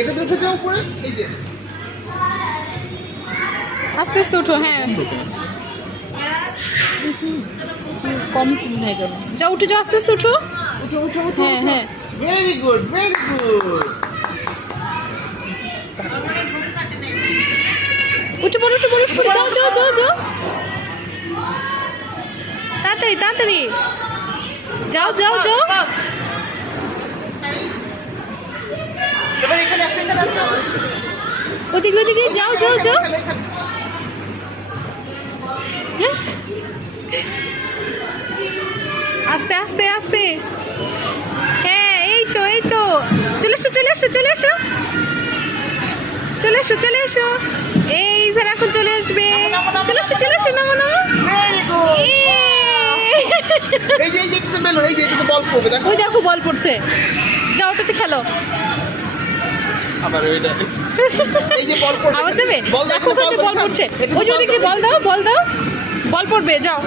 এটা দেখে যাও উপরে, এই যে আস্তে আস্তে উঠো। হ্যাঁ কম হয়ে যাবে। যাও উঠে যাও, আস্তে আস্তে উঠো। উঠো উঠো উঠো। হ্যাঁ হ্যাঁ ভেরি গুড ভেরি গুড। উঠে পড়ো উঠে পড়ো উঠে পড়ো। যাও যাও যাও যাও তাড়াতাড়ি তাড়াতাড়ি যাও যাও যাও। এবার এখানে অ্যাকশনটা দাও। ওদিকে ওদিকে যাও যাও যাও। হ্যাঁ আস্তে আস্তে আস্তে। হ্যাঁ এই তো এই তো। চলে এসো চলে এসো চলে এসো চলে এসো চলে এসো। এই স্যার এখন চলে আসবে। চলে এসো নামো নামো। Very good. এই যে এটাতে বেলুন, এই যে এটাতে বল পড়বে দেখো। ওই দেখো বল পড়ছে। যাও ওটাতে খেলো। আবার ওইটা। এই যে বল পড়বে। আবার যাবে। বল দেখো ওখানে বল পড়ছে। ওই যে ওদিকে বল দাও বল দাও। বল পড়বে যাও।